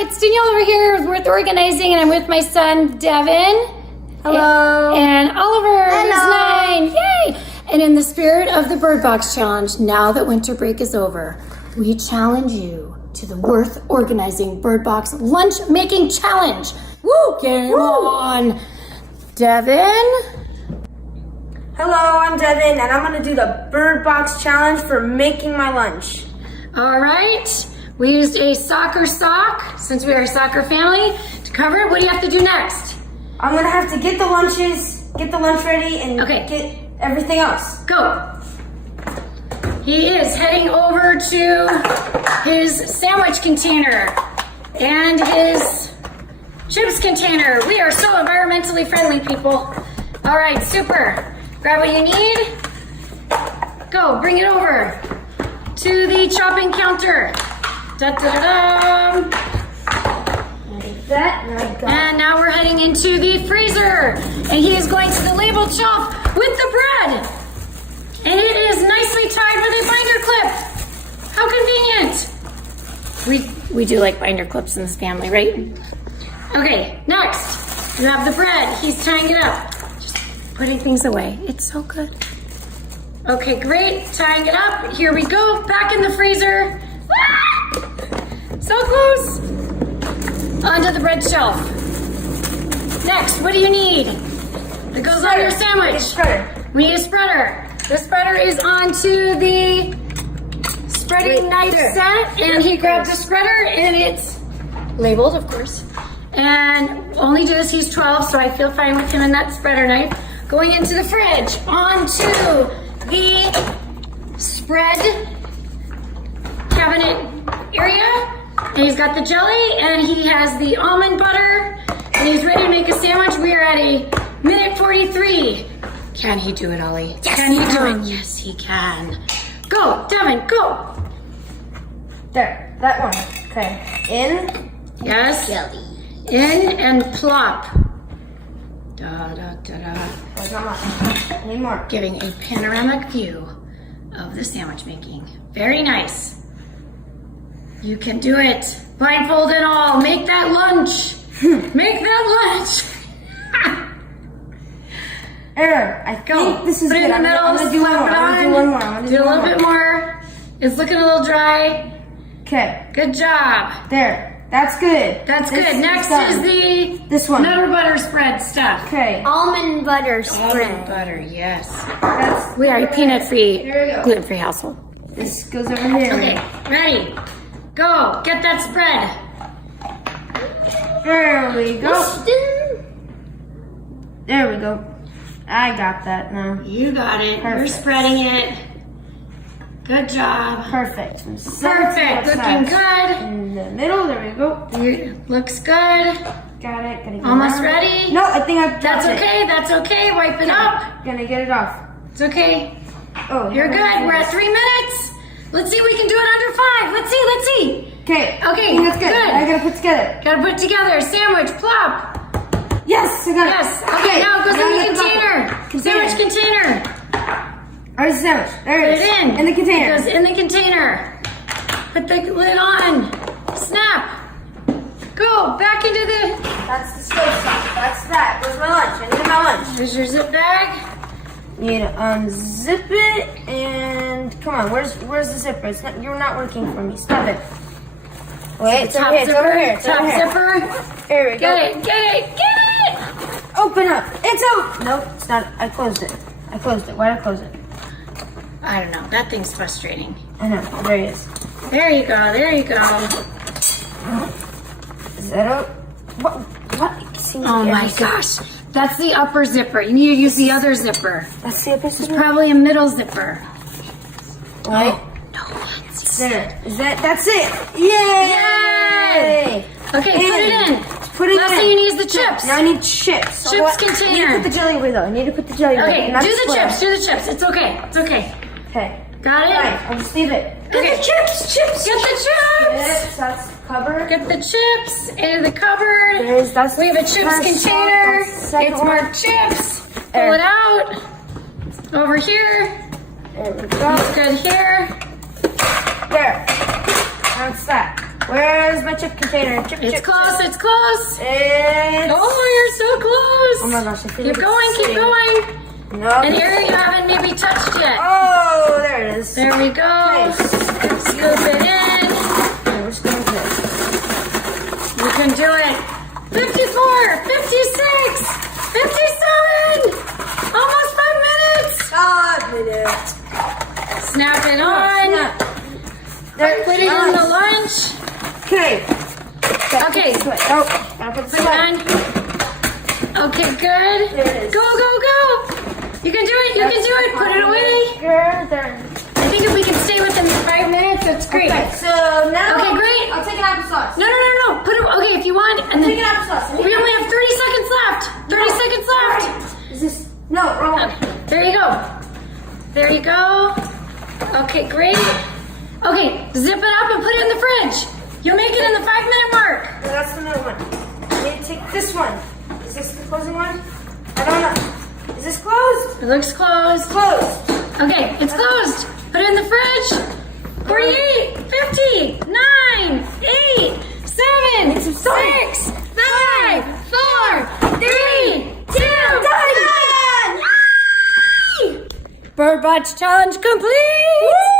it's Danielle over here with Worth Organizing, and I'm with my son, Devin. Hello. And Oliver, Hello. who's 9. Yay! And in the spirit of the Birdbox Challenge, now that winter break is over, we challenge you to the Worth Organizing Birdbox Lunch Making Challenge. Woo! Game on! Devin? Hello, I'm Devin, and I'm gonna do the Birdbox Challenge for making my lunch. All right. We used a soccer sock, since we are a soccer family, to cover it. What do you have to do next? I'm gonna have to get the lunch ready, and get everything else. Go. He is heading over to his sandwich container and his chips container. We are so environmentally friendly, people. All right, super. Grab what you need. Go, bring it over to the chopping counter. Da-da-da-da. And now we're heading into the freezer. And he is going to the labeled shelf with the bread. And it is nicely tied with a binder clip. How convenient. We do like binder clips in this family, right? Okay, next, you have the bread. He's tying it up. Just putting things away. It's so good. Okay, great. Tying it up. Here we go. Back in the freezer. Ah! So close. Onto the bread shelf. Next, what do you need? That goes on your sandwich. We need a spreader. The spreader is onto the spreading knife set, and he grabs the spreader, and it's labeled, of course. And only just, he's 12, so I feel fine with him and that spreader knife. Going into the fridge, onto the spread cabinet area. And he's got the jelly, and he has the almond butter, and he's ready to make a sandwich. We are at a minute 43. Can he do it, Ollie? Yes, can he do it? Yes, he can. Go, Devin, go. There, that one. Okay, in. Yes. Jelly. In and plop. Da, da, da, da. There's not much. Need more. Giving a panoramic view of the sandwich making. Very nice. You can do it. Blindfold and all. Make that lunch. Make that lunch. There, I think this is Put it good. in the middle. I'm gonna do one more. I'm gonna do one more. I'm gonna do a little bit more. It's looking a little dry. Okay. Good job. There. That's good. That's good. Next is this one. Nutter butter spread stuff. Okay. Almond butter spread. Almond butter, yes. That's We are a peanut-free, There we go. gluten-free household. This goes over here. Okay, ready. Go. Get that spread. There we go. There we go. I got that now. You got it. You're Perfect. spreading it. Good job. Perfect. Perfect. Looking good. In the middle. There we go. Looks good. Got it. Gonna get Almost it. ready? No, I think I got That's it. okay. That's okay. Wipe it up. Gonna get it off. It's okay. Oh, You're good. We're at 3 minutes. Let's see if we can do it under 5. Let's see. Let's see. Okay. Okay, I think that's good. good. I gotta put together. Gotta put it together. Sandwich. Plop. Yes, I got it. Yes. Okay, now it goes in the container. Container. Sandwich container. Where's the sandwich? There Put it is. it in. In the container. It goes in the container. Put the lid on. Snap. Go back into the. That's the stove top. That's that. Where's my lunch? I need my lunch. There's your zip bag. Need to unzip it and come on. Where's the zipper? It's not. You're not working for me. Stop it. Wait, it's over here. It's over here. It's Top over here. zipper. There we go. Get it. Get it. Get it. Open up. It's out. Nope, it's not. I closed it. I closed it. Why did I close it? I don't know. That thing's frustrating. I know. There it is. There you go. There you go. Is that out? What? It seems Oh like my everything- gosh. That's the upper zipper. You need to use the other zipper. That's the upper zipper. Probably a middle zipper. Right. No. There. Is that? That's it. Yay! Yay! Okay, put it in. Put it Last in. thing you need is the chips. Now I need chips. Chips I need container. to put the jelly away though. I need to put the jelly away. Okay, not do the square. chips. Do the chips. It's okay. It's okay. Okay. Got it? Fine. I'll just leave it. Get the chips. Chips. Get the chips. Yes, that's covered. Get the chips in the cupboard. That's We have a chips first container. shelf, that's second It's one. marked chips. There. Pull it out. Over here. There we go. Good here. There. That's that. Where's my chip container? It's close, it's close. It's... Oh, you're so close. Oh my gosh, I feel Keep like going, it's keep sitting. going. No. An area you haven't maybe touched yet. Oh, there it is. There we go. Okay. Scoop it in. Okay, we're just going to this. You can do it. 54, 56, 57. Almost 5 minutes. 5 minutes. Snap it on. Snap. There, Put it in the lunch. Okay. Okay. Oh, gotta put the Put it sweat. on. Okay, good. There it is. Go, go, go. You can do it. You can do it. Put it away. There. I think if we can stay within 5 minutes, that's great. Okay, so now Okay, great. I'll take an applesauce. No. Put it. Okay, if you want, and Take then an applesauce. we only have 30 seconds left. 30 seconds left. Is this... No, wrong one. There you go. There you go. Okay, great. Okay, zip it up and put it in the fridge. You'll make it in the 5 minute mark. No, that's the middle one. I need to take this one. Is this the closing one? I don't know. Is this closed? It looks closed. Closed. Okay, it's closed. Put it in the fridge. 48, 50, 9, 8, 7, 6, 5, 4, 3, 2, 1. Birdbox challenge complete.